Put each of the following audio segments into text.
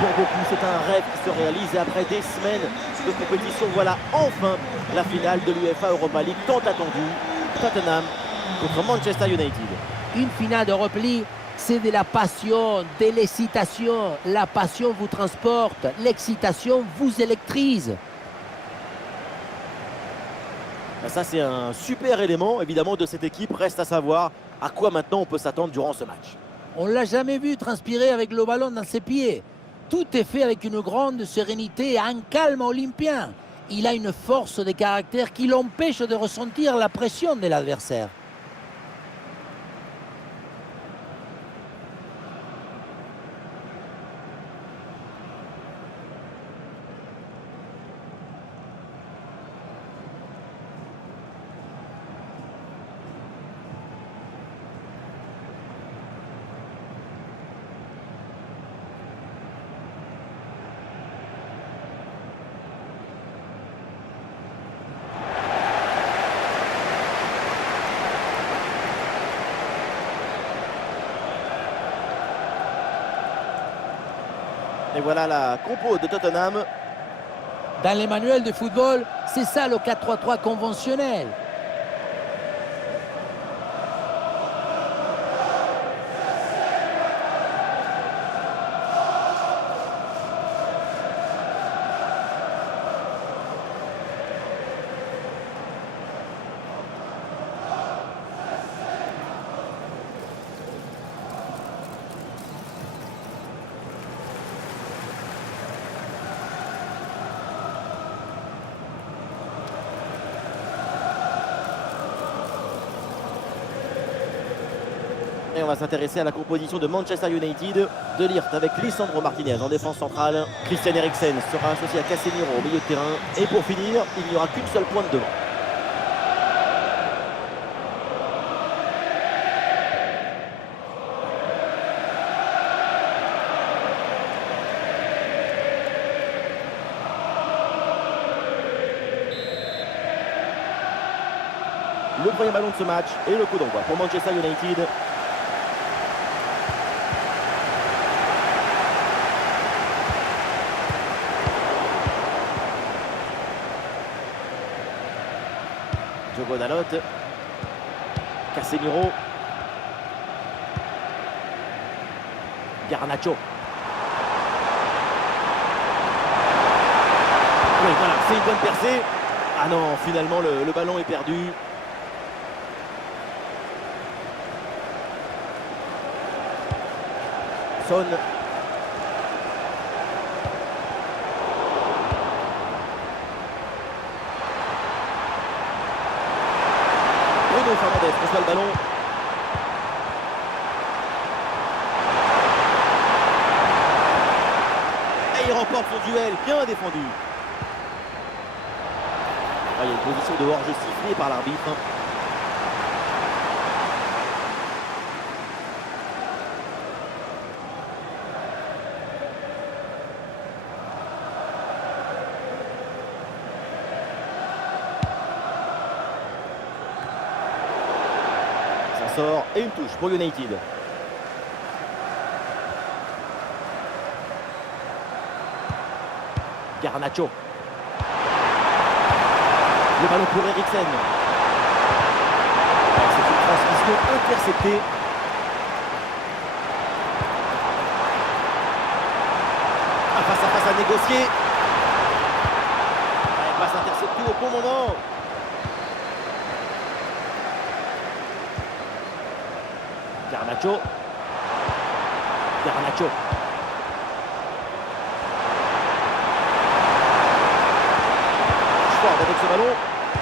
Pour beaucoup, c'est un rêve qui se réalise et après des semaines de compétition, voilà enfin la finale de l'UEFA Europa League tant attendue. Tottenham contre Manchester United. Une finale d'Europa League, c'est de la passion, de l'excitation. La passion vous transporte, l'excitation vous électrise. Ça, c'est un super élément, évidemment, de cette équipe. Reste à savoir à quoi maintenant on peut s'attendre durant ce match. On ne l'a jamais vu transpirer avec le ballon dans ses pieds. Tout est fait avec une grande sérénité et un calme olympien. Il a une force de caractère qui l'empêche de ressentir la pression de l'adversaire. Et voilà la compo de Tottenham. Dans les manuels de football, c'est ça le 4-3-3 conventionnel. Et on va s'intéresser à la composition de Manchester United. De Ligt avec Lisandro Martinez en défense centrale. Christian Eriksen sera associé à Casemiro au milieu de terrain. Et pour finir, il n'y aura qu'une seule pointe devant. Le premier ballon de ce match et le coup d'envoi pour Manchester United. Diogo Dalot, Casemiro, Garnacho. Oui, voilà, c'est une bonne percée. Ah non, finalement le ballon est perdu. Son. Bruno Fernandes reçoit le ballon. Et il remporte son duel, bien défendu. Ah, il y a une position de hors-jeu sifflée par l'arbitre. Sort et une touche pour United. Garnacho. Le ballon pour Eriksen. C'est une transmission interceptée. Un face à face à négocier. Elle passe interceptée au bon moment. Garnacho. Garnacho. Schwab avec ce ballon.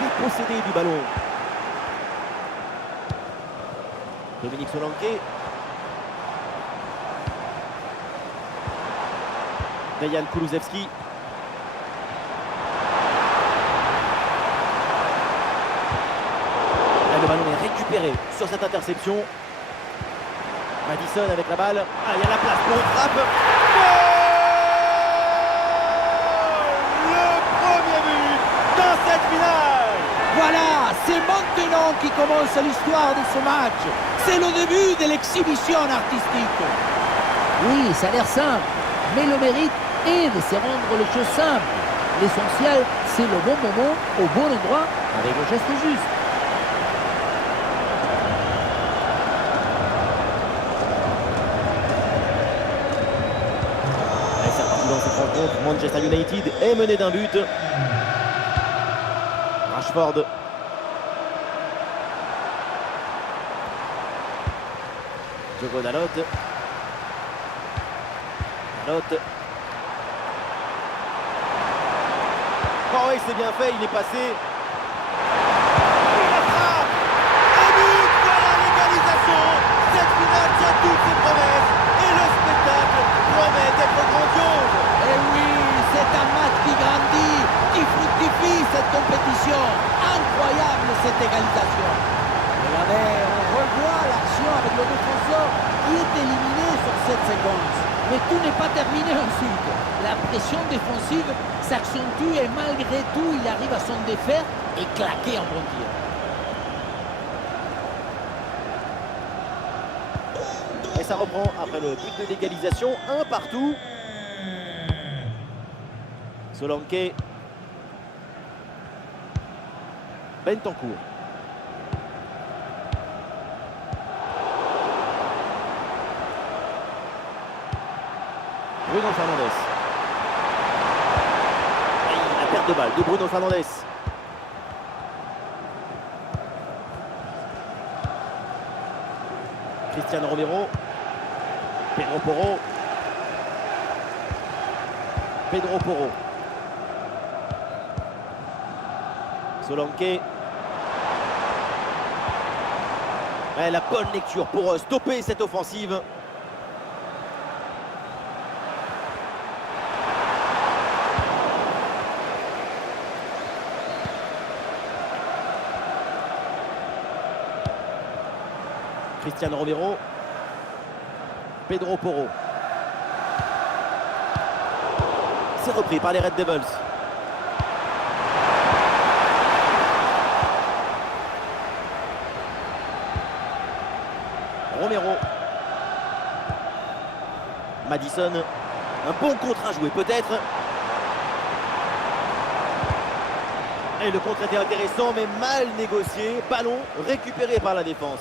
Dépossédé du ballon. Dominique Solanke. Dejan Kulusevski. Le ballon est récupéré sur cette interception. Madison avec la balle. Ah, il y a la place pour une frappe. Goal! Le premier but dans cette finale. Voilà, c'est maintenant qui commence l'histoire de ce match. C'est le début de l'exhibition artistique. Oui, ça a l'air simple. Mais le mérite est de se rendre les choses simples. L'essentiel, c'est le bon moment, au bon endroit, avec le geste juste. Et c'est reparti dans cette rencontre. Manchester United est mené d'un but. Rashford. Diogo Dalot. Dalot. Oh oui, c'est bien fait, il est passé. Il attrape. Un but, voilà l'égalisation. Cette finale tient toutes ses promesses. Et le spectacle promet d'être grandiose. Et oui, c'est un match qui grandit, qui fructifie cette compétition. Incroyable cette égalisation. Regardez, on revoit l'action avec le défenseur qui est éliminé sur cette séquence. Mais tout n'est pas terminé ensuite. La pression défensive s'accentue et malgré tout, il arrive à s'en défaire et claquer en bon tir. Et ça reprend après le but de l'égalisation. Un partout. Solanke. Bentancur. Bruno Fernandes. La perte de balle de Bruno Fernandes. Cristiano Romero. Pedro Porro. Pedro Porro. Solanke. Ouais, la bonne lecture pour stopper cette offensive. Cristiano Romero. Pedro Porro. C'est repris par les Red Devils. Romero. Madison. Un bon contre à jouer peut-être. Et le contre était intéressant mais mal négocié. Ballon récupéré par la défense.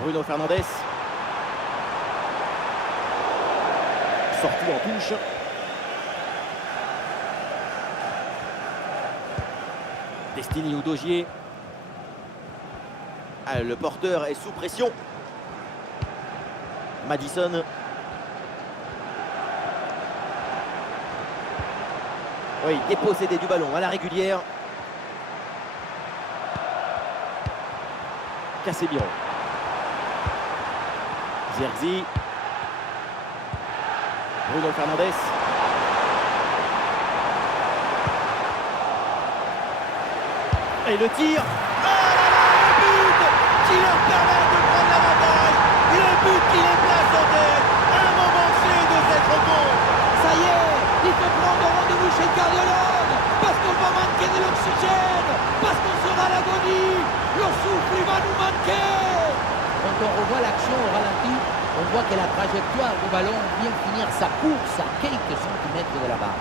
Bruno Fernandes. Sortie en touche. Destiny Udogie. Ah, le porteur est sous pression. Madison. Oui, dépossédé du ballon à la régulière. Casemiro. Zerzi. Bruno Fernandes. Et le tir. Oh là là, le but qui leur permet de prendre l'avantage. Le but qui les place en tête. Un moment clé de cette rencontre. Ça y est, il faut prendre rendez-vous chez le cardiologue. Parce qu'on va manquer de l'oxygène. Parce qu'on sera à l'agonie. Le souffle, il va nous manquer. Quand on revoit l'action au ralenti, on voit que la trajectoire du ballon vient finir sa course à quelques centimètres de la barre.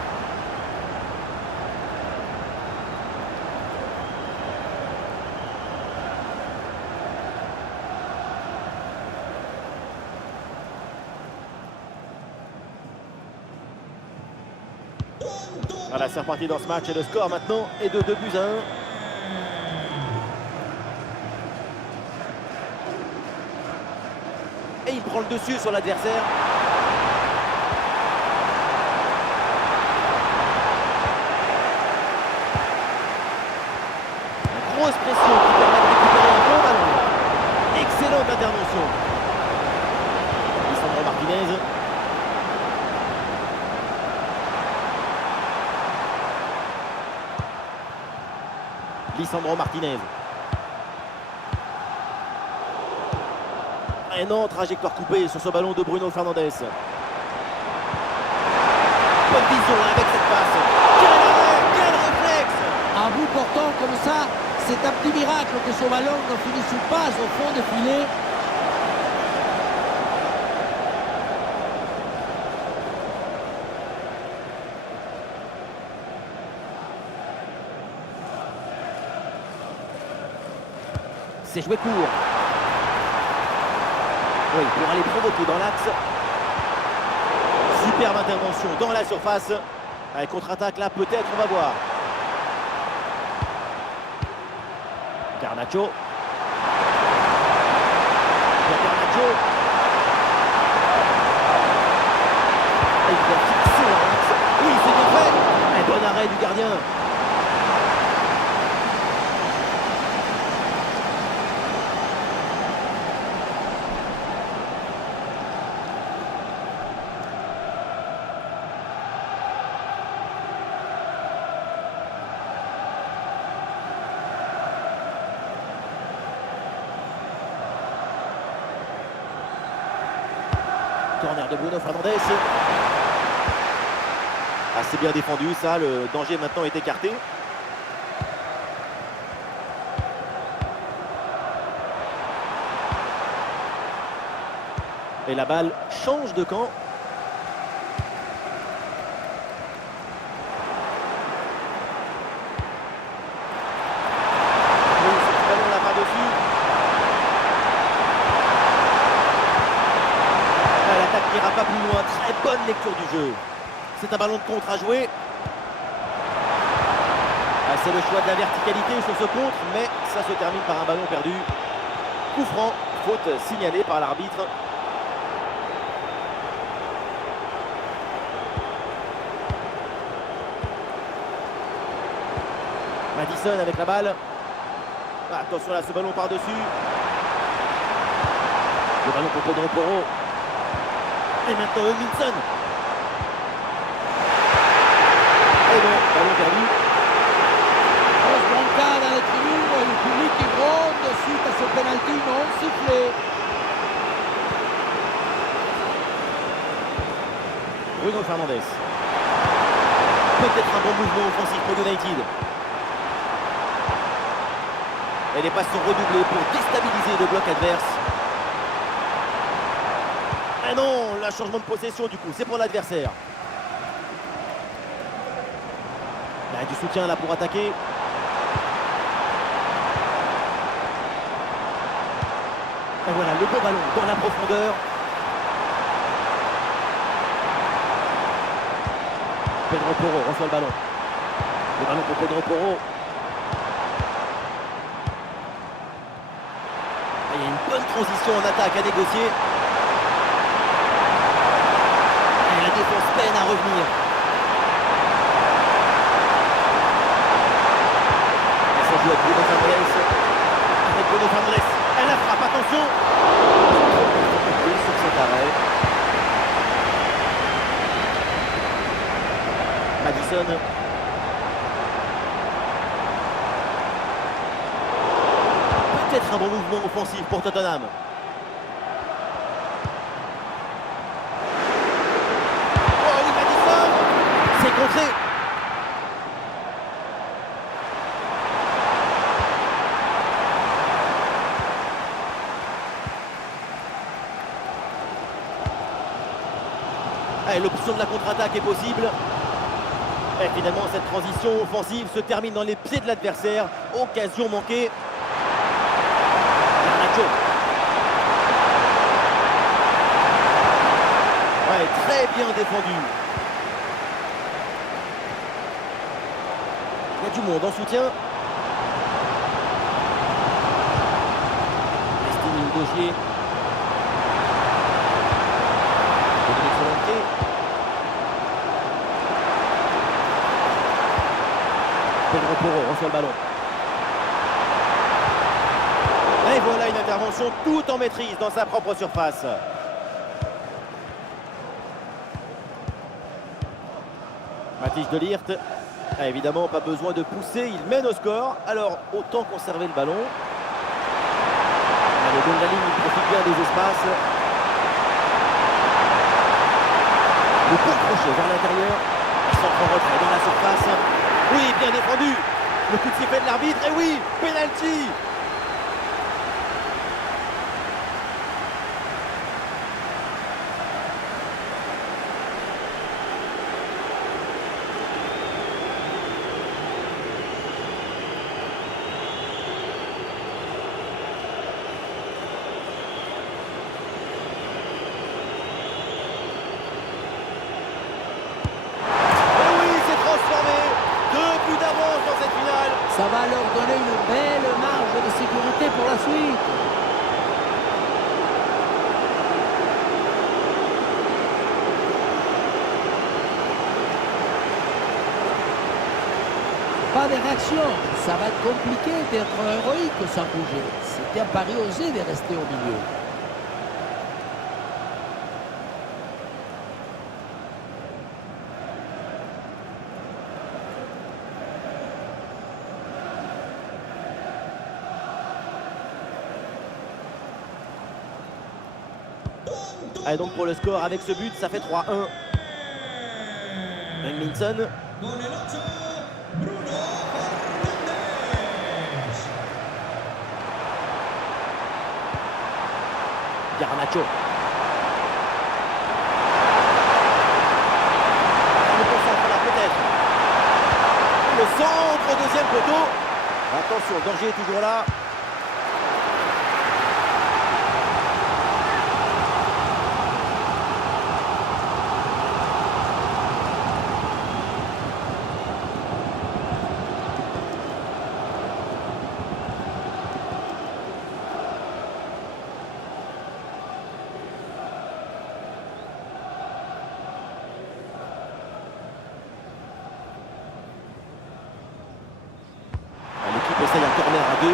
Voilà, c'est reparti dans ce match et le score maintenant est de 2 buts à 1. Et il prend le dessus sur l'adversaire. Une grosse pression qui permet de récupérer un bon ballon. Excellente intervention. Lisandro Martinez. Lisandro Martinez. Et non, trajectoire coupée sur ce ballon de Bruno Fernandes. Bonne vision avec cette passe. Quel arrêt, quel réflexe. Un bout portant comme ça, c'est un petit miracle que ce ballon ne finisse pas au fond de filet. C'est joué court. Oui, pour aller provoquer dans l'axe. Superbe intervention dans la surface. Allez, contre-attaque là, peut-être, on va voir. Garnacho. Garnacho. Et il va fixer dans l'axe. Oui, c'est bien fait. Un bon arrêt du gardien. Corner de Bruno Fernandes. Assez bien défendu, ça, le danger maintenant est écarté. Et la balle change de camp. Oui, ce petit ballon là par-dessus. L'attaque n'ira pas plus loin. Très bonne lecture du jeu. C'est un ballon de contre à jouer. Ah, c'est le choix de la verticalité sur ce contre, mais ça se termine par un ballon perdu. Coup franc, faute signalée par l'arbitre. Madison avec la balle. Attention là, ce ballon par-dessus. Le ballon pour Pedro Porro. Et maintenant Wilson. Et bon, ballon perdu. Blanca dans les tribunes, le public qui gronde suite à ce penalty non sifflé. Bruno Fernandes. Peut-être un bon mouvement offensif pour United. Et les passes sont redoublées pour déstabiliser le bloc adverse. Ah non, le changement de possession du coup, c'est pour l'adversaire. Il y a du soutien là pour attaquer. Et voilà, le beau ballon dans la profondeur. Pedro Porro reçoit le ballon. Le ballon pour Pedro Porro. Et il y a une bonne transition en attaque à négocier. Et la défense peine à revenir. Et ça joue avec Bruno Fernandes. Avec Bruno Fernandes. Elle la frappe, attention. Sur cet arrêt. Madison. Peut-être un bon mouvement offensif pour Tottenham. Oh oui, Madison. C'est contré. Allez, l'option de la contre-attaque est possible. Et finalement, cette transition offensive se termine dans les pieds de l'adversaire. Occasion manquée. Garnacho. Ouais, très bien défendu. Il y a du monde en soutien. Estime Dogier. Pedro Porro reçoit le ballon. Et voilà une intervention tout en maîtrise dans sa propre surface. Mathis de Ligt. Ah, évidemment, pas besoin de pousser, il mène au score. Alors, autant conserver le ballon. Le long de la ligne, il profite bien des espaces. Le court crochet vers l'intérieur. Centre en retrait dans la surface. Oui, bien défendu. Le coup de sifflet de l'arbitre. Et oui, penalty. suite. Pas de réaction, ça va être compliqué d'être héroïque sans bouger. C'était un pari osé de rester au milieu. Allez, donc pour le score, avec ce but, ça fait 3-1. Minson. Garnacho. Le concentre là peut-être. Le centre, deuxième poteau. Attention, le danger est toujours là. L'équipe essaye un corner à 2.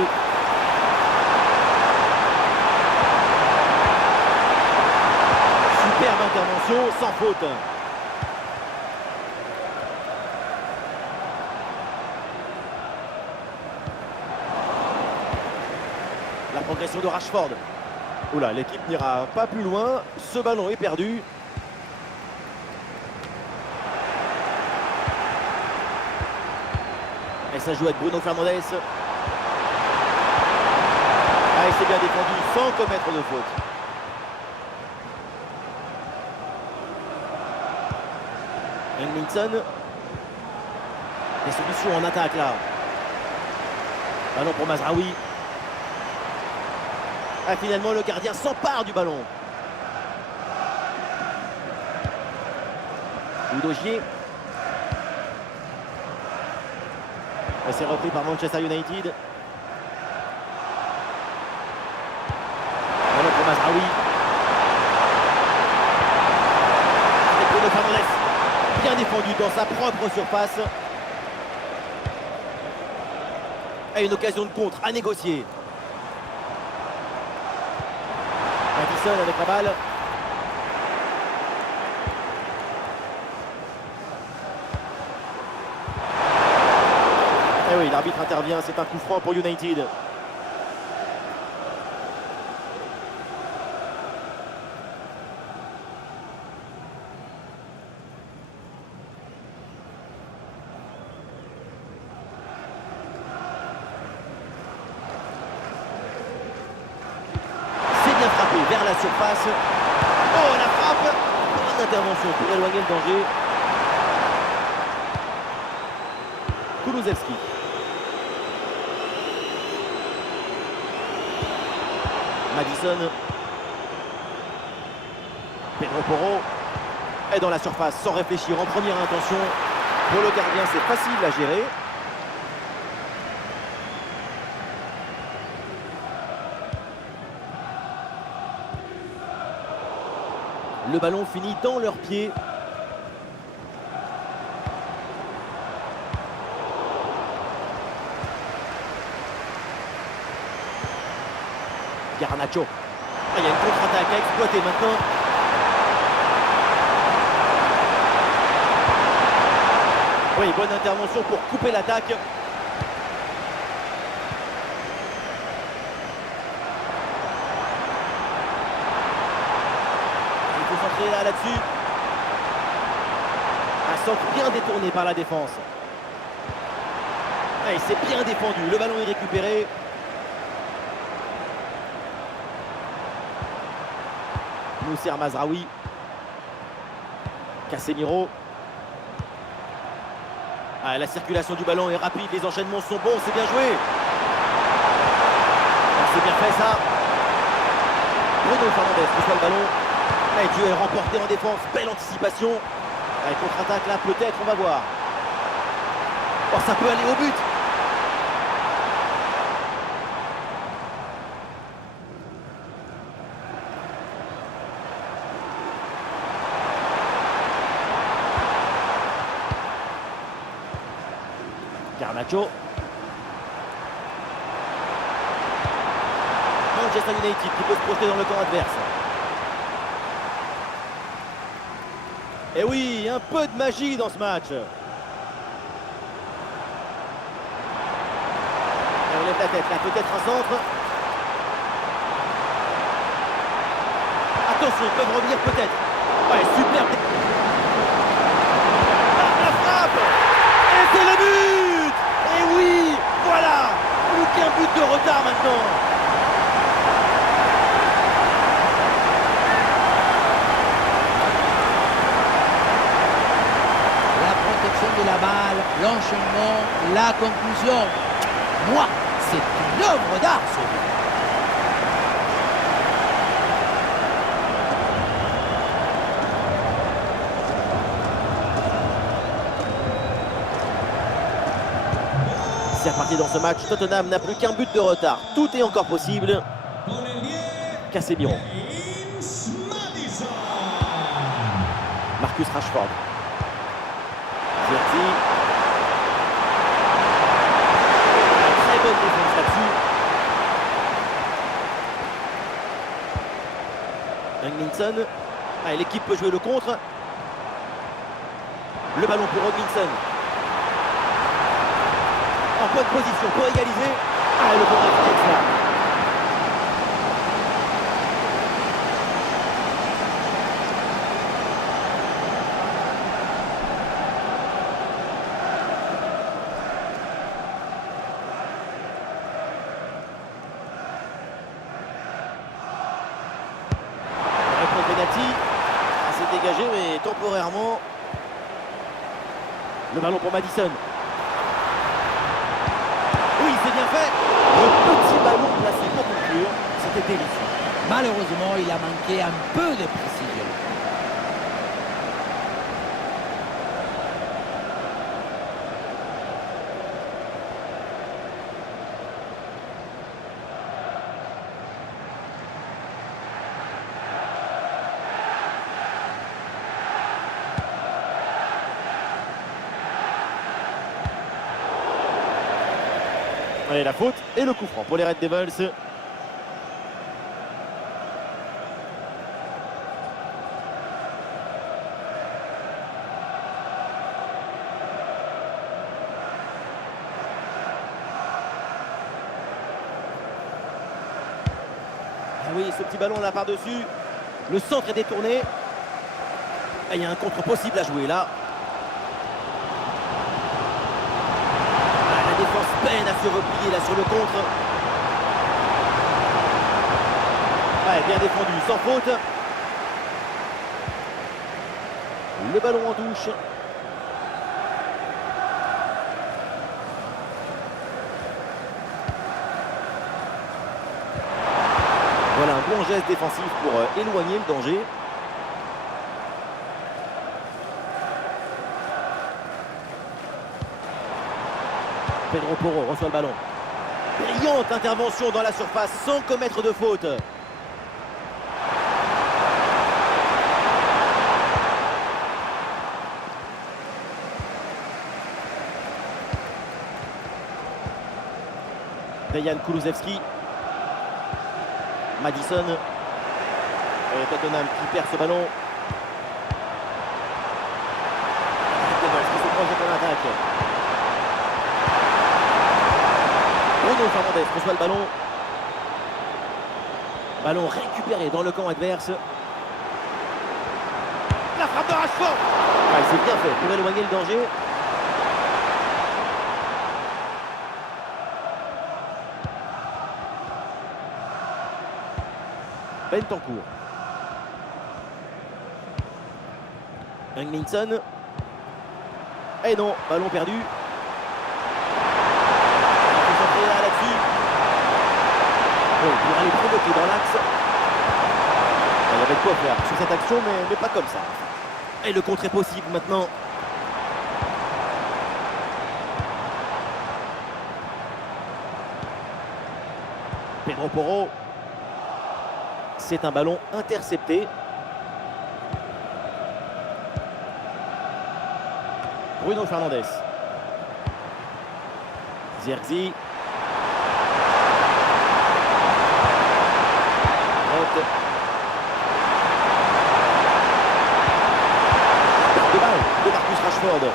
Superbe intervention, sans faute. La progression de Rashford. Oula, l'équipe n'ira pas plus loin. Ce ballon est perdu. Et ça joue avec Bruno Fernandes. Ah, il s'est bien défendu sans commettre de faute. Minson. Des solutions en attaque là. Ballon pour Mazraoui. Ah, finalement, le gardien s'empare du ballon. Udogie. Et c'est repris par Manchester United. Ballon pour Mazraoui. Avec Bruno Fernandes. Bien défendu dans sa propre surface. Et une occasion de contre à négocier. Madison avec la balle. Et oui, l'arbitre intervient, c'est un coup franc pour United. Frappé vers la surface. Oh, la frappe. Bonne intervention pour éloigner le danger. Kulusevski. Madison. Pedro Porro est dans la surface sans réfléchir en première intention. Pour le gardien, c'est facile à gérer. Le ballon finit dans leurs pieds. Garnacho. Ah, il y a une contre-attaque à exploiter maintenant. Oui, bonne intervention pour couper l'attaque. Là-dessus. Un centre bien détourné par la défense. Ah, il s'est bien défendu. Le ballon est récupéré. Noussair Mazraoui. Casemiro. Ah, la circulation du ballon est rapide. Les enchaînements sont bons. C'est bien joué. Ah, c'est bien fait ça. Bruno Fernandes reçoit le ballon. Et duel remporté en défense, belle anticipation. Avec contre-attaque là, peut-être, on va voir. Oh, ça peut aller au but. Garnacho. Manchester United qui peut se projeter dans le camp adverse. Et oui, un peu de magie dans ce match. Et on lève la tête, là peut-être un centre. Attention, ils peuvent revenir peut-être. Ouais, super. La frappe. Et c'est le but. Et oui, voilà. Plus qu'un but de retard maintenant. De la balle, l'enchaînement, la conclusion. Moi, c'est une œuvre d'art ce but. C'est reparti dans ce match. Tottenham n'a plus qu'un but de retard. Tout est encore possible. Casemiro. Marcus Rashford. Zerzi. Très bonne défense là-dessus. Hugminson. Allez, l'équipe peut jouer le contre. Le ballon pour Hugminson. En bonne position pour égaliser. Ah, le bon réflexe là. Assez dégagé mais temporairement. Le ballon pour Madison. Oui, c'est bien fait. Le petit ballon placé pour conclure, c'était délicieux. Malheureusement, il a manqué un peu de précision. Allez, la faute et le coup franc pour les Red Devils. Ah oui, ce petit ballon là par-dessus. Le centre est détourné. Ah, il y a un contre possible à jouer là. La défense peine à se replier là sur le contre. Ouais, bien défendu, sans faute. Le ballon en touche. Voilà un bon geste défensif pour éloigner le danger. Pedro Porro reçoit le ballon. Brillante intervention dans la surface sans commettre de faute. Dejan Kulusevski. Madison. Et Tottenham qui perd ce ballon. Qui se projette en attaque. Bruno Fernandes reçoit le ballon. Ballon récupéré dans le camp adverse. La frappe de Rashford. Ah, c'est bien fait pour éloigner le danger. Bentancur. Hugminson. Et non, ballon perdu. Là-dessus. Bon, pour aller provoquer dans l'axe. Il y avait de quoi faire sur cette action, mais pas comme ça. Et le contre est possible maintenant. Pedro Porro. C'est un ballon intercepté. Bruno Fernandes. Zirkzee. Roth. De balle de Marcus Rashford.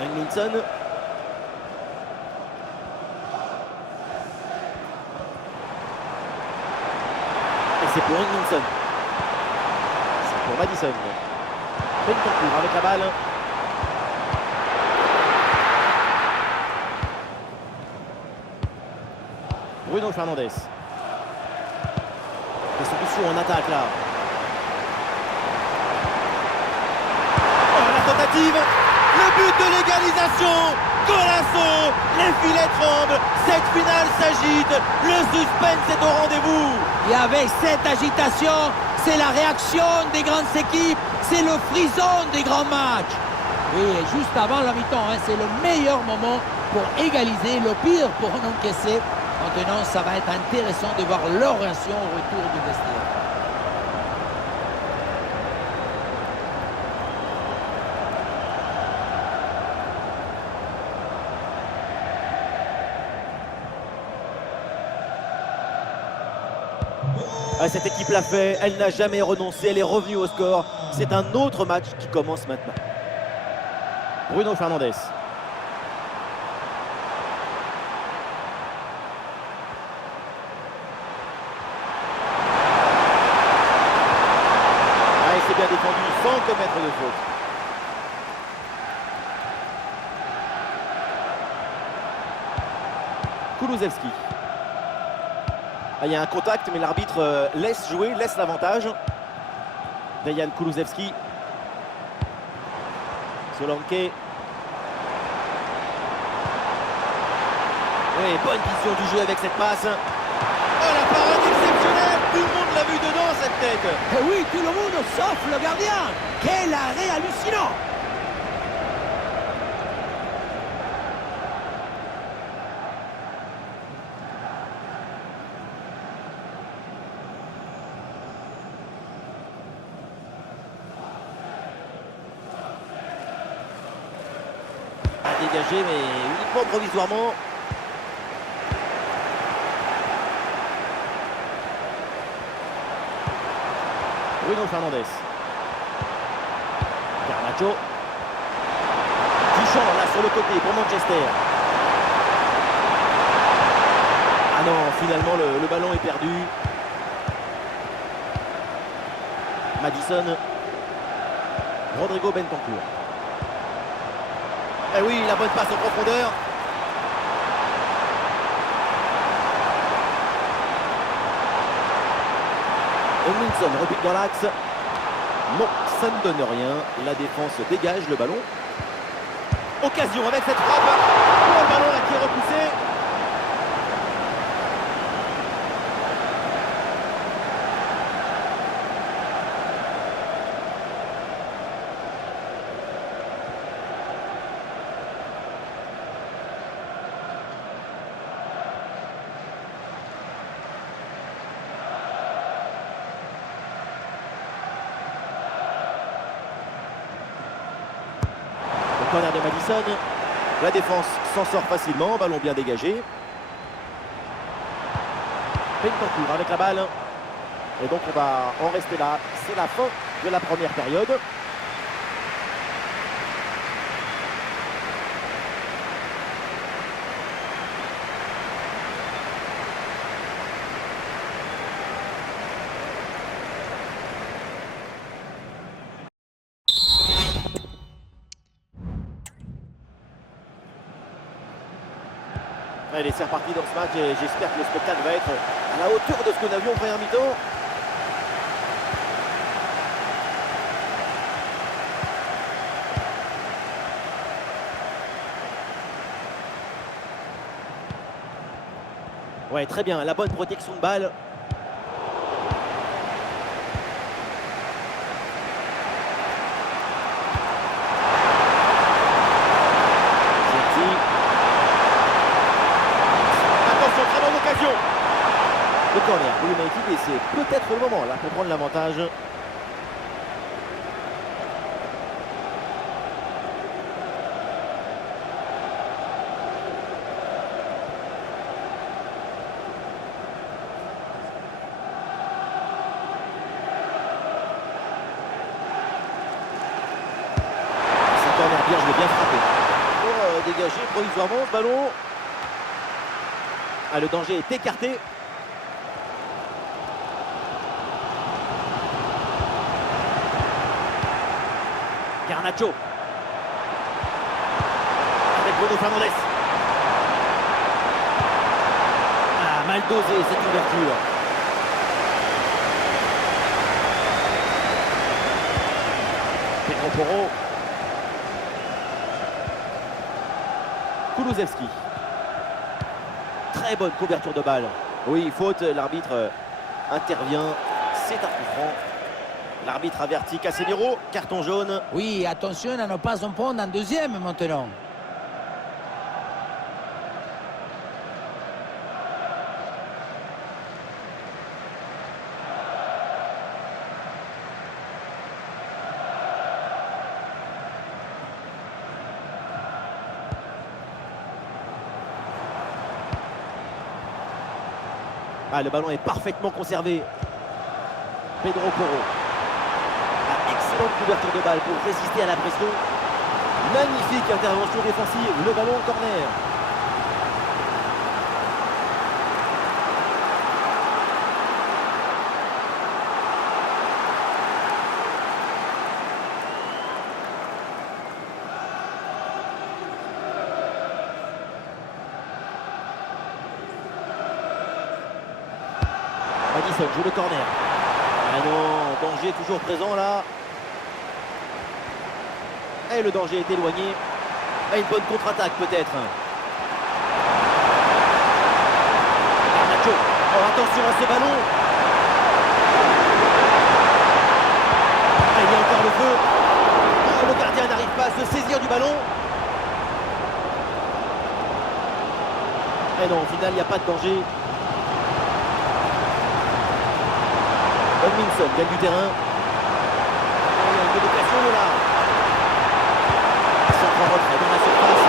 Englinson. Et c'est pour Englinson. C'est pour Maddison. Bentancur avec la balle. Bruno Fernandes. Des solutions en attaque là. Oh, la tentative. Le but de l'égalisation. Golasso. Les filets tremblent. Cette finale s'agite. Le suspense est au rendez-vous. Et avec cette agitation, c'est la réaction des grandes équipes. C'est le frisson des grands matchs. Oui, et juste avant la mi-temps, c'est le meilleur moment pour égaliser, le pire pour en encaisser. Maintenant, ça va être intéressant de voir leur réaction au retour du vestiaire. Ah, cette équipe l'a fait, elle n'a jamais renoncé, elle est revenue au score. C'est un autre match qui commence maintenant. Bruno Fernandes. Ah, et c'est bien défendu sans commettre de faute. Kulusevski. Ah, il y a un contact, mais l'arbitre laisse jouer, laisse l'avantage. Dejan Kulusevski. Solanke. Oui, bonne vision du jeu avec cette passe. Oh, la parade exceptionnelle. Tout le monde l'a vu dedans, cette tête. Et oui, tout le monde sauf le gardien. Quel arrêt hallucinant! Dégagé, mais uniquement provisoirement. Bruno Fernandes. Garnacho. Duchamp là sur le côté pour Manchester. Ah non, finalement le ballon est perdu. Maddison. Rodrigo Bentancur. Eh oui, la bonne passe en profondeur. Englinson repique dans l'axe. Non, ça ne donne rien. La défense dégage le ballon. Occasion avec cette frappe. Le ballon là qui est repoussé. Corner de Maddison. La défense s'en sort facilement. Ballon bien dégagé. Bentancur avec la balle. Et donc on va en rester là. C'est la fin de la première période. Allez, c'est reparti dans ce match et j'espère que le spectacle va être à la hauteur de ce que nous avions en première mi-temps. Ouais, très bien, la bonne protection de balle. Le corner pour United et c'est peut-être le moment là pour prendre l'avantage. dégager provisoirement ce ballon. Ah, le danger est écarté. Garnacho. Avec Bruno Fernandes. Ah, mal dosé cette ouverture. Pedro Porro. Kulusevski. Très bonne couverture de balle. Oui, faute, l'arbitre intervient. C'est un coup franc. L'arbitre avertit Casemiro, carton jaune. Oui, attention à ne pas en prendre un deuxième maintenant. Ah, le ballon est parfaitement conservé. Pedro Porro. Ah, excellente couverture de balle pour résister à la pression. Magnifique intervention défensive. Le ballon en corner. Madison joue le corner. Ah non, danger toujours présent là. Et le danger est éloigné. Ah, une bonne contre-attaque peut-être. Garnacho. Oh, attention à ce ballon. Ah, il y a encore le feu. Oh, le gardien n'arrive pas à se saisir du ballon. Et non, au final, il n'y a pas de danger. Minson gagne du terrain. Il y a une évocation là. Centre en retrait dans la surface.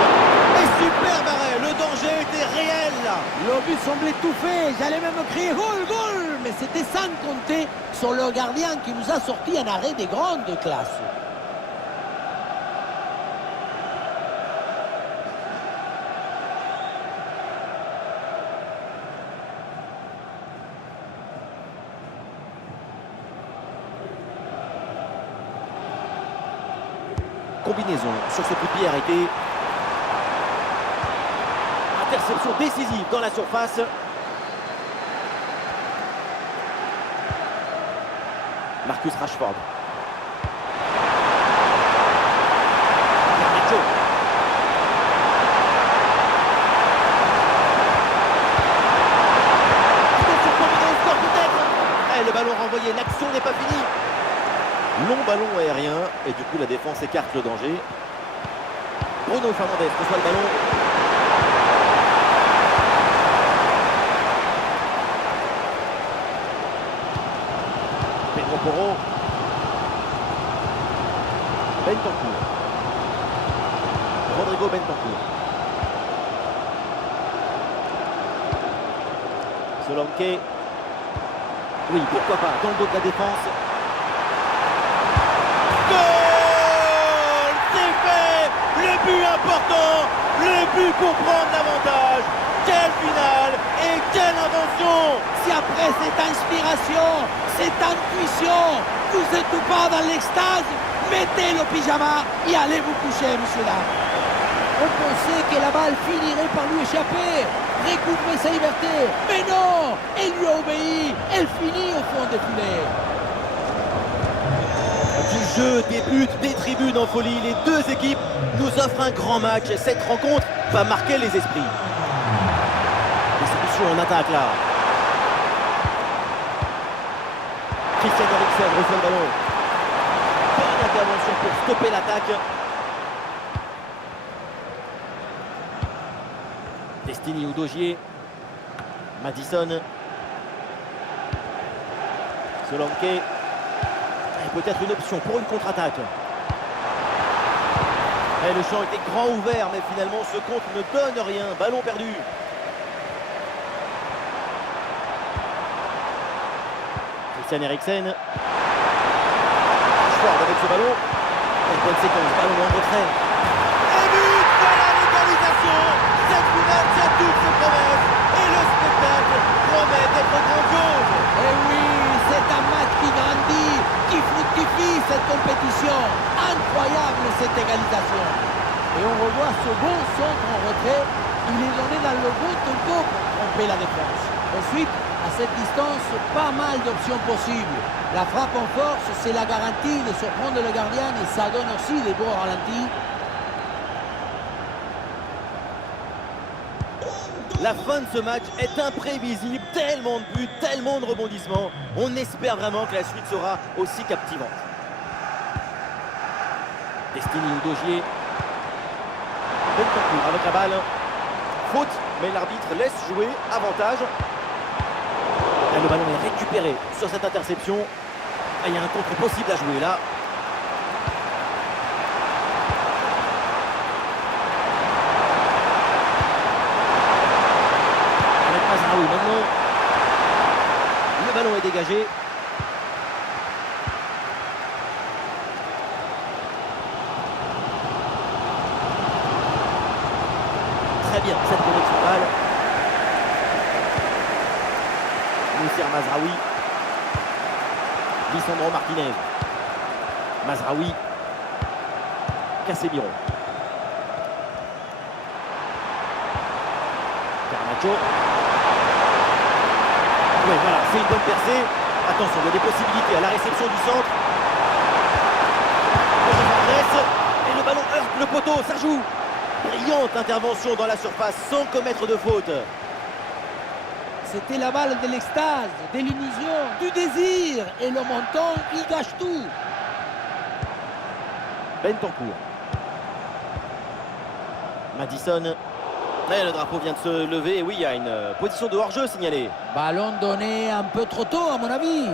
Et super arrêt. Le danger était réel. Le but semblait tout fait. J'allais même crier goal, goal. Mais c'était sans compter sur le gardien qui nous a sorti un arrêt des grandes classes. Combinaison sur ce coup de pied arrêté. Interception décisive dans la surface. Marcus Rashford. Garnacho. Attention, combiné au score peut-être. Et le ballon renvoyé, l'action n'est pas finie. Long ballon aérien et du coup la défense écarte le danger. Bruno Fernandes reçoit le ballon. Pedro Porro. Bentancur. Rodrigo Bentancur. Solanke. Oui, pourquoi pas, dans le dos de la défense. Goal! C'est fait! Le but important! Le but pour prendre l'avantage! Quelle finale! Et quelle invention! Si après cette inspiration, cette intuition, vous êtes pas dans l'extase, mettez le pyjama et allez vous coucher, monsieur là. On pensait que la balle finirait par lui échapper, récupérer sa liberté. Mais non! Elle lui a obéi, elle finit au fond des filets. Du jeu, des buts, des tribunes en folie, les deux équipes nous offrent un grand match. Cette rencontre va marquer les esprits. Des solutions en attaque là. Christian Eriksen reçoit le ballon. Bonne intervention pour stopper l'attaque. Destiny Udogie. Madison. Solanke. Peut-être une option pour une contre-attaque. Et le champ était grand ouvert, mais finalement ce contre ne donne rien. Ballon perdu. Christian Eriksen. Rashford avec ce ballon. Une bonne séquence, ballon en retrait. Et but, voilà attention, cette finale tient toutes ses promesses et le spectacle promet d'être grandiose. Et oui, c'est un match qui grandit, qui fructifie cette compétition. Incroyable cette égalisation. Et on revoit ce bon centre en retrait. Il est donné dans le bon tempo pour tromper la défense. Ensuite, à cette distance, pas mal d'options possibles. La frappe en force, c'est la garantie de surprendre le gardien et ça donne aussi des beaux ralentis. La fin de ce match est imprévisible, tellement de buts, tellement de rebondissements. On espère vraiment que la suite sera aussi captivante. Destiny Udogie. Bentancur avec la balle. Faute, mais l'arbitre laisse jouer. Avantage. Et le ballon est récupéré sur cette interception. Et il y a un contre possible à jouer là. Avec Mazraoui maintenant. Le ballon est dégagé. Très bien cette connexion balle. Mousser Mazraoui. Lisandro Martinez. Mazraoui. Casemiro. Garnacho. Oui, voilà, c'est une bonne percée. Attention, il y a des possibilités à la réception du centre. Et le ballon heurte le poteau, ça joue. Brillante intervention dans la surface sans commettre de faute. C'était la balle de l'extase, de l'illusion, du désir. Et le montant, il gâche tout. Bentancur. Madison. Et le drapeau vient de se lever. Et oui, il y a une position de hors-jeu signalée. Ballon donné un peu trop tôt, à mon avis.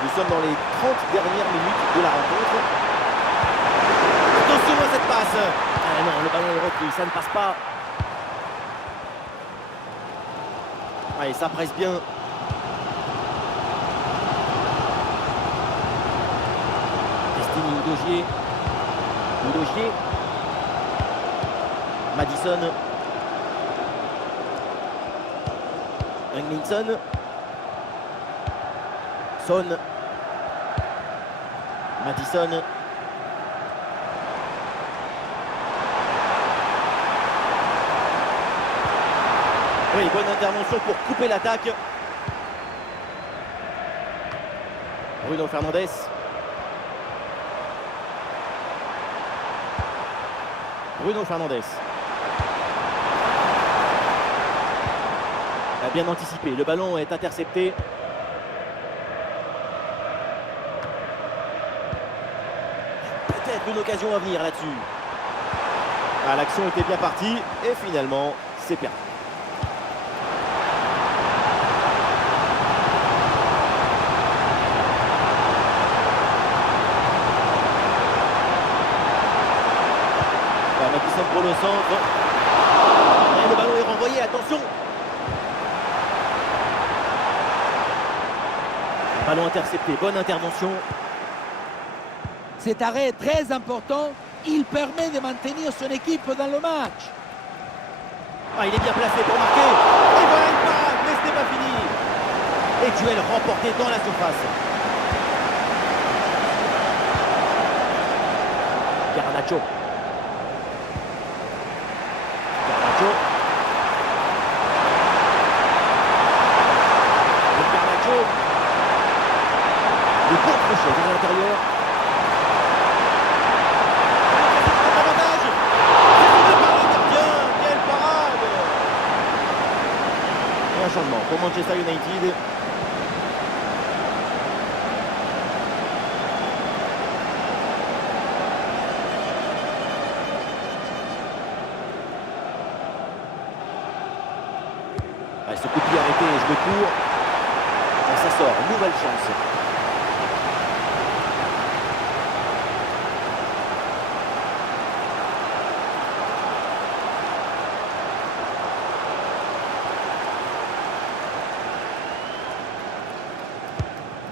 Nous sommes dans les 30 dernières minutes de la rencontre. Attention à cette passe. Ah non, le ballon est repris, ça ne passe pas. Allez, ça presse bien. Destiny Udogie. Udogie. Madison. Ringlinson. Son. Madison. Oui, bonne intervention pour couper l'attaque. Bruno Fernandes. Bruno Fernandes. Il a bien anticipé. Le ballon est intercepté. Peut-être une occasion à venir là-dessus. Ah, l'action était bien partie et finalement, c'est perdu. Madison pour le centre. Et le ballon est renvoyé, attention. Ballon intercepté, bonne intervention. Cet arrêt est très important. Il permet de maintenir son équipe dans le match. Ah, il est bien placé pour marquer. Et voilà une parade, mais ce n'est pas fini. Et duel remporté dans la surface. Garnacho. Garnacho. Garnacho. Le contre-crochet vers l'intérieur. Un changement pour Manchester United. Ce coup de pied arrêté et joué court. Et ça sort, nouvelle chance.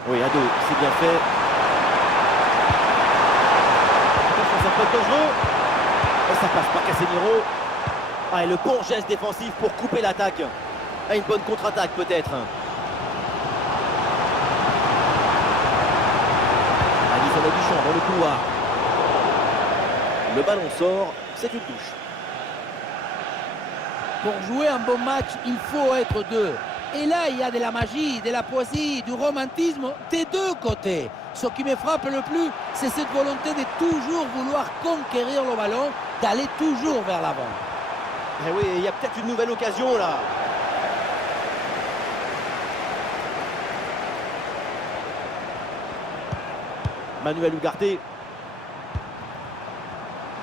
Oui, à deux, c'est bien fait. Attention, ça peut être dangereux. Et ça passe par Casemiro. Ah, et le bon geste défensif pour couper l'attaque. Ah, une bonne contre-attaque peut-être. Alisson a du champ dans le couloir. Le ballon sort, c'est une touche. Pour jouer un bon match, il faut être deux. Et là, il y a de la magie, de la poésie, du romantisme des deux côtés. Ce qui me frappe le plus, c'est cette volonté de toujours vouloir conquérir le ballon, d'aller toujours vers l'avant. Eh oui, il y a peut-être une nouvelle occasion là. Manuel Ugarte.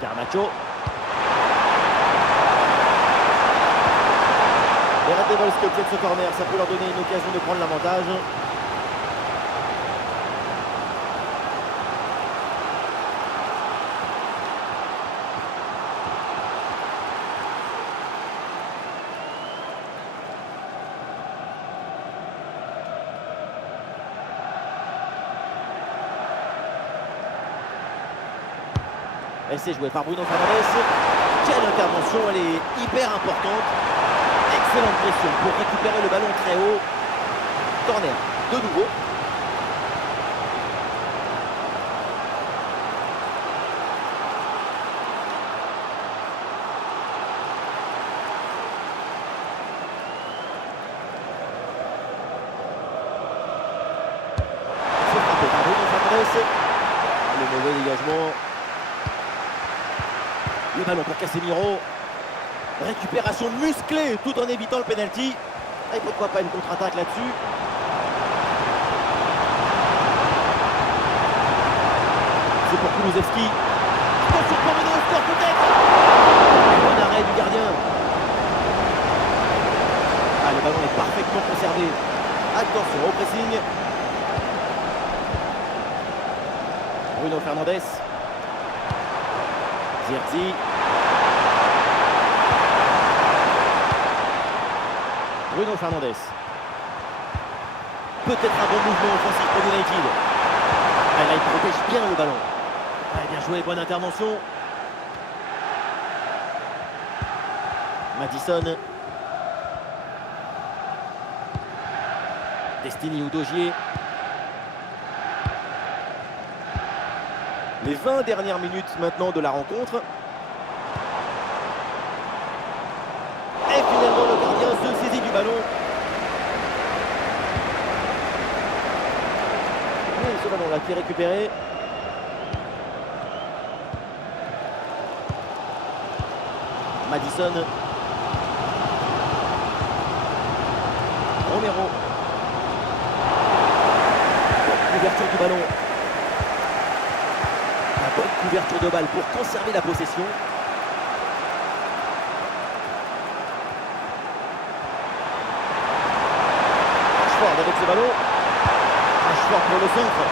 Garnacho. Les Red Devils qui obtiennent ce corner, ça peut leur donner une occasion de prendre l'avantage. Et c'est joué par Bruno Fernandes. Quelle intervention, elle est hyper importante. Excellente pression pour récupérer le ballon très haut. Corner de nouveau. C'est frappé par Bruno Fernandes. Le mauvais dégagement. Le ballon pour Casemiro. Récupération musclée tout en évitant le penalty. Et pourquoi pas une contre-attaque là-dessus. C'est pour Kulusevski. Attention pour mener au score peut-être. Bon arrêt du gardien. Ah, le ballon est parfaitement conservé. Attention au pressing. Bruno Fernandes. Zirkzee. Bruno Fernandes. Peut-être un bon mouvement offensif pour United. Ah, là, il protège bien le ballon. Ah, bien joué, bonne intervention. Madison. Destiny Udogie. Les 20 dernières minutes maintenant de la rencontre. Et finalement, le gardien se saisit du ballon. Et ce ballon-là qui est récupéré. Madison. Romero. Couverture du ballon. La bonne couverture de balle pour conserver la possession. Rashford avec ce ballon. Rashford pour le centre.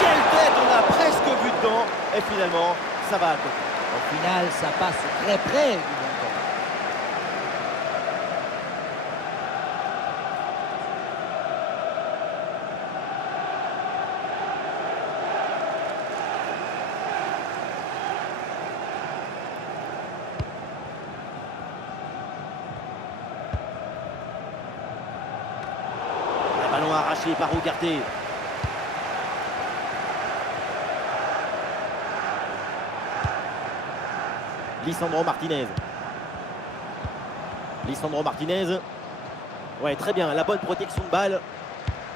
Quelle tête, on a presque vu dedans. Et finalement, ça va à côté. Au final, ça passe très près du bon temps. Un ballon arraché par Ugarte. Lisandro Martinez. Lisandro Martinez. Ouais, très bien, la bonne protection de balle.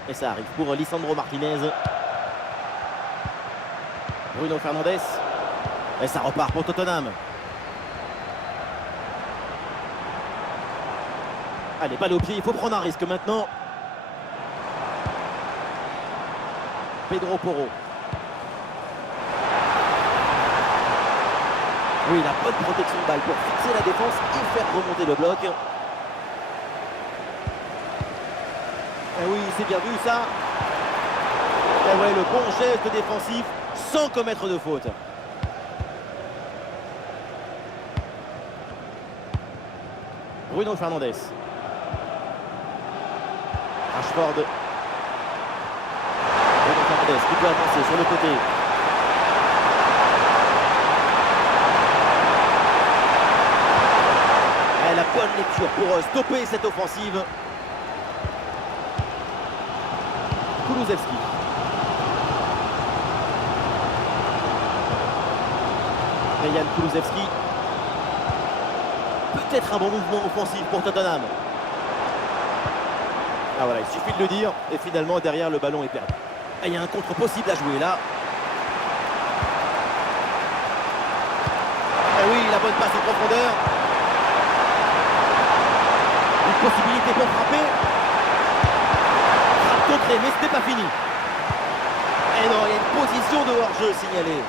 Et ça arrive pour Lisandro Martinez. Bruno Fernandes. Et ça repart pour Tottenham. Allez, balle au pied, il faut prendre un risque maintenant. Pedro Porro. Oui, la bonne protection de balle pour fixer la défense et faire remonter le bloc. Et oui, c'est bien vu ça. Et ouais, le bon geste défensif sans commettre de faute. Bruno Fernandes. Bruno Fernandes qui peut avancer sur le côté. Et la bonne lecture pour stopper cette offensive. Kulusevski. Dejan Kulusevski. Peut-être un bon mouvement offensif pour Tottenham. Ah voilà, il suffit de le dire. Et finalement, derrière, le ballon est perdu. Ah, il y a un contre possible à jouer là. Et oui, la bonne passe en profondeur. Une possibilité pour frapper. Frappe contrée, mais ce n'est pas fini. Et non, il y a une position de hors-jeu signalée.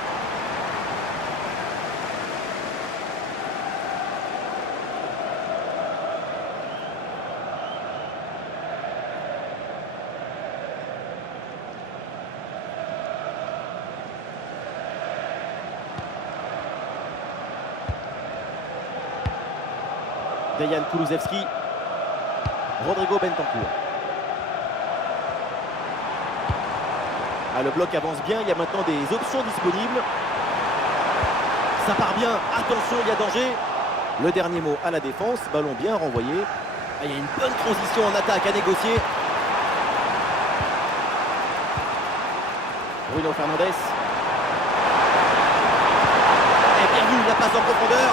Dejan Kulusevski. Rodrigo Bentancur. Ah, le bloc avance bien, il y a maintenant des options disponibles. Ça part bien, attention, il y a danger. Le dernier mot à la défense, ballon bien renvoyé. Ah, il y a une bonne transition en attaque à négocier. Bruno Fernandes. Et bien vu, la passe en profondeur.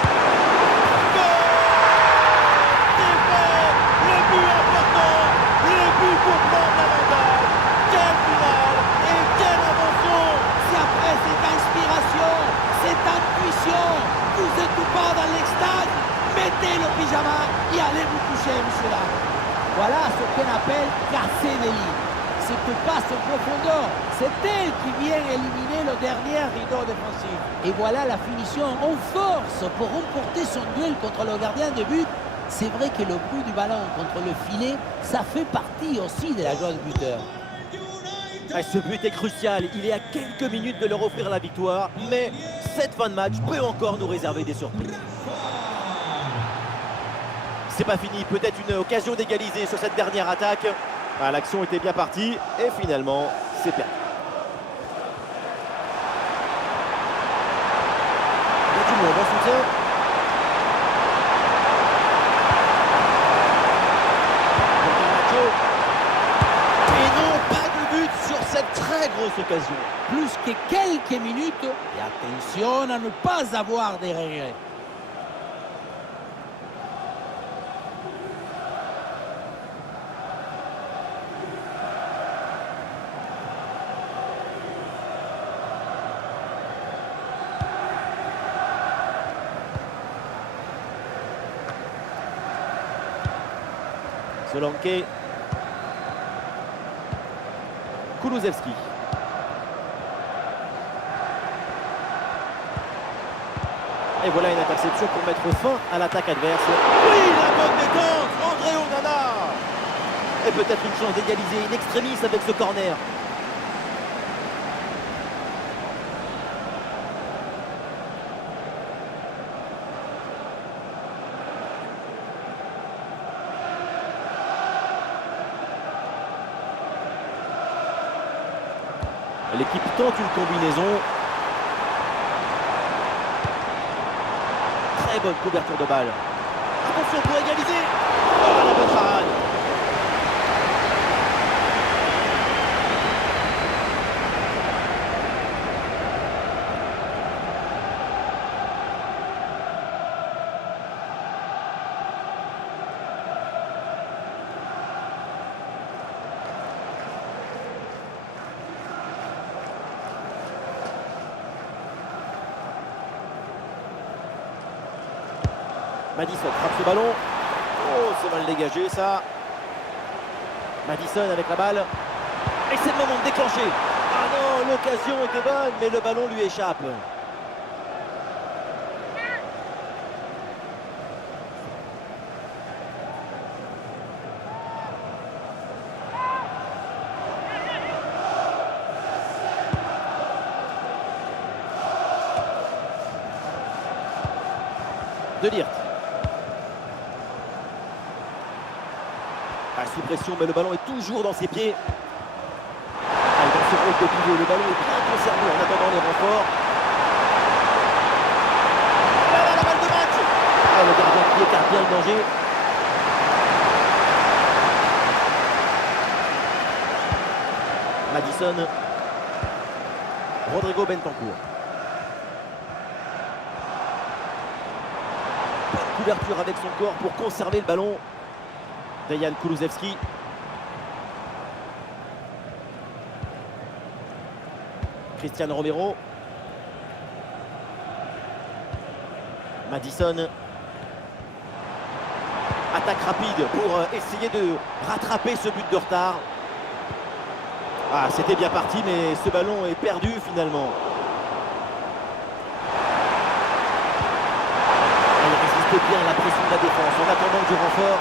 Pour prendre l'avantage. Quelle finale et quelle invention! Si après cette inspiration, cette intuition, vous êtes pas dans l'extase, mettez le pyjama et allez vous coucher, monsieur là. Voilà ce qu'on appelle casser des lignes. Cette passe en profondeur, c'est elle qui vient éliminer le dernier rideau défensif. Et voilà la finition en force pour remporter son duel contre le gardien de but. C'est vrai que le coup du ballon contre le filet, ça fait partie aussi de la joie du buteur. Ah, ce but est crucial, il est à quelques minutes de leur offrir la victoire, mais cette fin de match peut encore nous réserver des surprises. C'est pas fini, peut-être une occasion d'égaliser sur cette dernière attaque. Ah, l'action était bien partie et finalement c'est perdu. Il y a du monde en soutien. Très grosse occasion. Plus que quelques minutes, et attention à ne pas avoir des regrets. Solanke. Kulusevski. Et voilà une interception pour mettre fin à l'attaque adverse. Oui, la bonne détente, André Onana. Et peut-être une chance d'égaliser in extremis avec ce corner. L'équipe tente une combinaison. Très bonne couverture de balle. Attention pour égaliser. Oh, la bonne parade. Madison frappe ce ballon. Oh, c'est mal dégagé ça. Madison avec la balle. Et c'est le moment de déclencher. Ah non, l'occasion était bonne, mais le ballon lui échappe. De Ligt. Sous pression, mais le ballon est toujours dans ses pieds. Ah, ce rôle de pivot. Le ballon est bien conservé en attendant les renforts. Voilà la balle de match. Ah, le gardien qui écarte bien le danger. Madison. Rodrigo Bentancur. Bonne couverture avec son corps pour conserver le ballon. Dejan Kulusevski. Cristiano Romero. Madison. Attaque rapide pour essayer de rattraper ce but de retard. Ah, c'était bien parti, mais ce ballon est perdu finalement. Il résiste bien à la pression de la défense en attendant du renfort.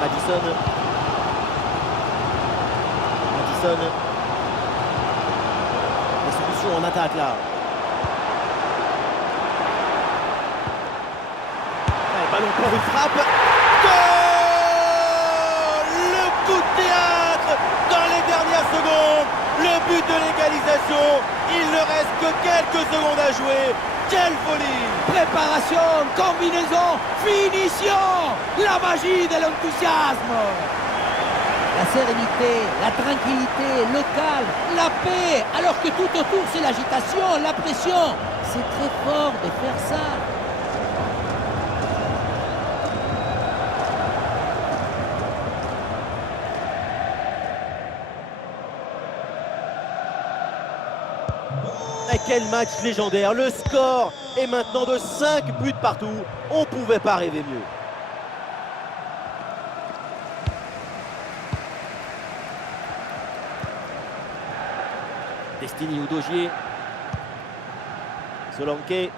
Madison. Les solutions en attaque là. Ballon pour une frappe. Goal! Le coup de théâtre dans les dernières secondes. Le but de l'égalisation. Il ne reste que quelques secondes à jouer. Quelle folie! Préparation, combinaison, finition. La magie de l'enthousiasme. La sérénité, la tranquillité, le calme, la paix. Alors que tout autour c'est l'agitation, la pression. C'est très fort de faire ça. Et quel match légendaire. Le score est maintenant de 5 buts partout. On ne pouvait pas rêver mieux. Destiny Udogie. Solanke.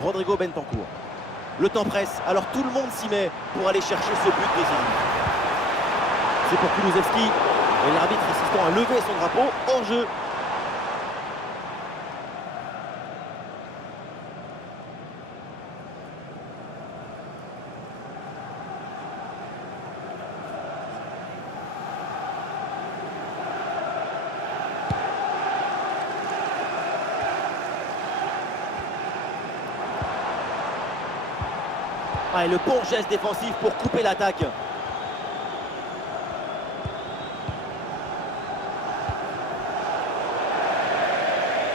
Rodrigo Bentancur. Le temps presse, alors tout le monde s'y met pour aller chercher ce but décisif. C'est pour Kulusevski. Et l'arbitre assistant a levé son drapeau hors jeu. Ah, et le bon geste défensif pour couper l'attaque.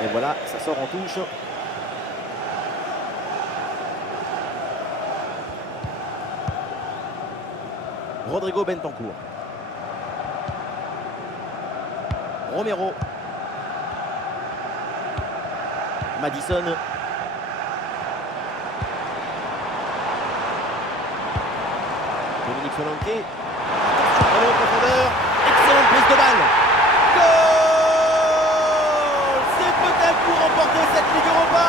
Et voilà, ça sort en touche. Rodrigo Bentancur. Romero. Madison. Dominique Solanke. Attention, ballon en profondeur. Excellente prise de balle. Goal! C'est peut-être pour remporter cette Ligue Europa.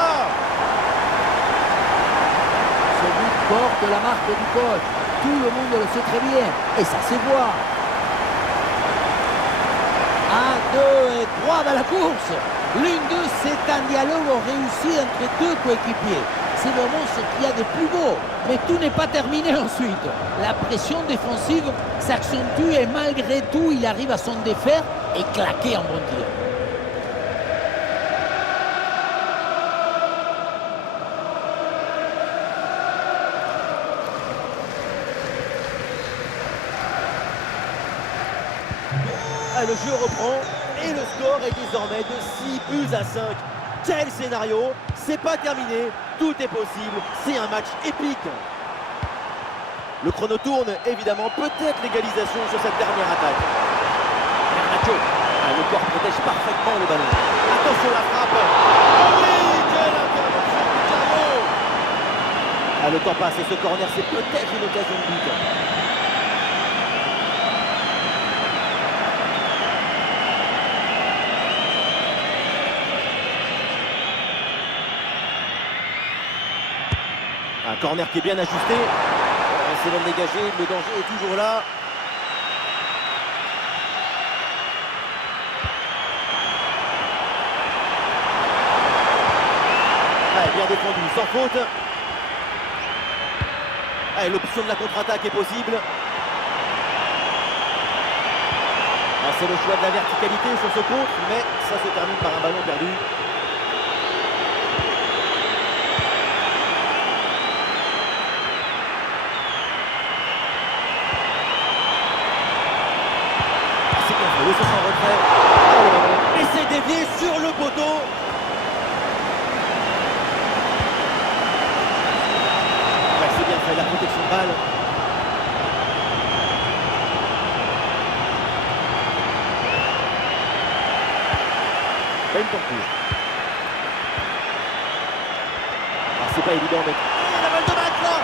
Ce but porte la marque du coach. Tout le monde le sait très bien. Et ça se voit. 1, 2 et 3 dans la course. L'une d'eux, c'est un dialogue réussi entre deux coéquipiers. C'est vraiment ce qu'il y a de plus beau. Mais tout n'est pas terminé ensuite. La pression défensive s'accentue et malgré tout, il arrive à s'en défaire et claquer un bon tir. Ah, le jeu reprend et le score est désormais de 6 buts à 5. Quel scénario! C'est pas terminé, tout est possible, c'est un match épique. Le chrono tourne, évidemment, peut-être l'égalisation sur cette dernière attaque. Garnacho, le corps protège parfaitement le ballon. Attention la frappe. Oh oui, quelle intervention du Carlo. Le temps passe et ce corner, c'est peut-être une occasion de but. Un corner qui est bien ajusté. C'est l'homme dégagé, le danger est toujours là. Bien défendu, sans faute. Allez, l'option de la contre-attaque est possible. Ah, c'est le choix de la verticalité sur ce contre, mais ça se termine par un ballon perdu. Ah, c'est bien fait, le centre en retrait. Et c'est dévié sur le poteau. Ouais, c'est bien fait, la protection de balle. Bentancur. Alors c'est pas évident mais... Oh, la balle de match là.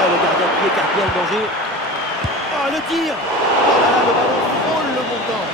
Ah, le gardien qui écarte bien le danger. Oh, le tir. Oh là là, le ballon frôle le montant.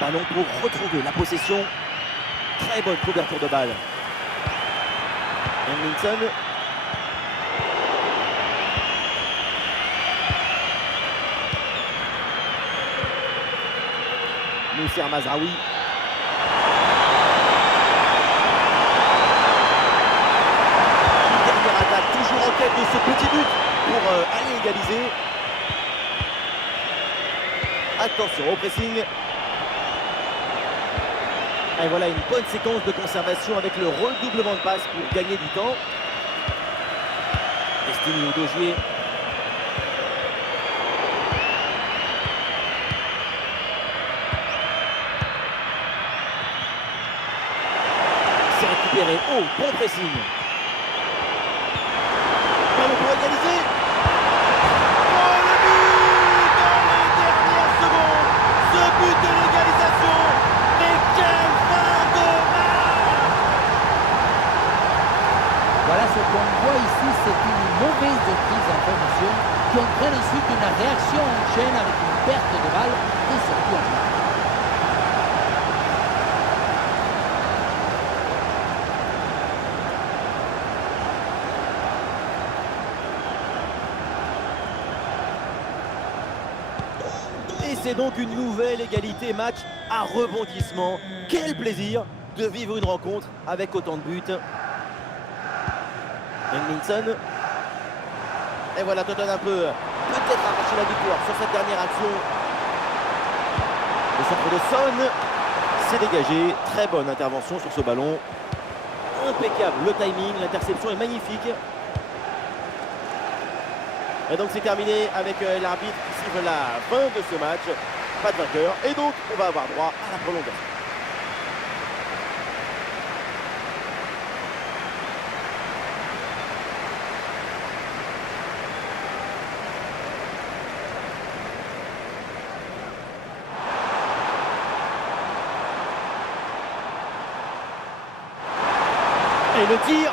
Ballon pour retrouver la possession. Très bonne couverture de balle. Henningsen. Mousser Mazraoui. Dernière attaque, toujours en quête de ce petit but pour aller égaliser. Attention au pressing. Et voilà une bonne séquence de conservation avec le redoublement de passe pour gagner du temps. Destiny Udogie. C'est récupéré. Oh, bon pressing. Ballon pour égaliser. Oh, le but dans les dernières secondes. Ce but de l'égalisation. Mais quelle fin de match! Voilà ce qu'on voit ici, c'est une mauvaise prise en promotion qui entraîne ensuite une réaction en chaîne avec une perte de balle et surtout un but. Et c'est donc une nouvelle égalité match à rebondissement. Quel plaisir de vivre une rencontre avec autant de buts. Henningsen. Et voilà, Tottenham peut peut-être arracher la victoire sur cette dernière action. Le centre de Son s'est dégagé. Très bonne intervention sur ce ballon. Impeccable le timing, l'interception est magnifique. Et donc c'est terminé avec l'arbitre qui siffle la fin de ce match. Pas de vainqueur. Et donc on va avoir droit à la prolongation. Et le tir.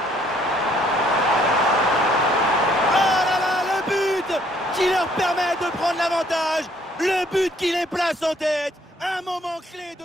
Qui leur permet de prendre l'avantage, le but qui les place en tête, un moment clé de...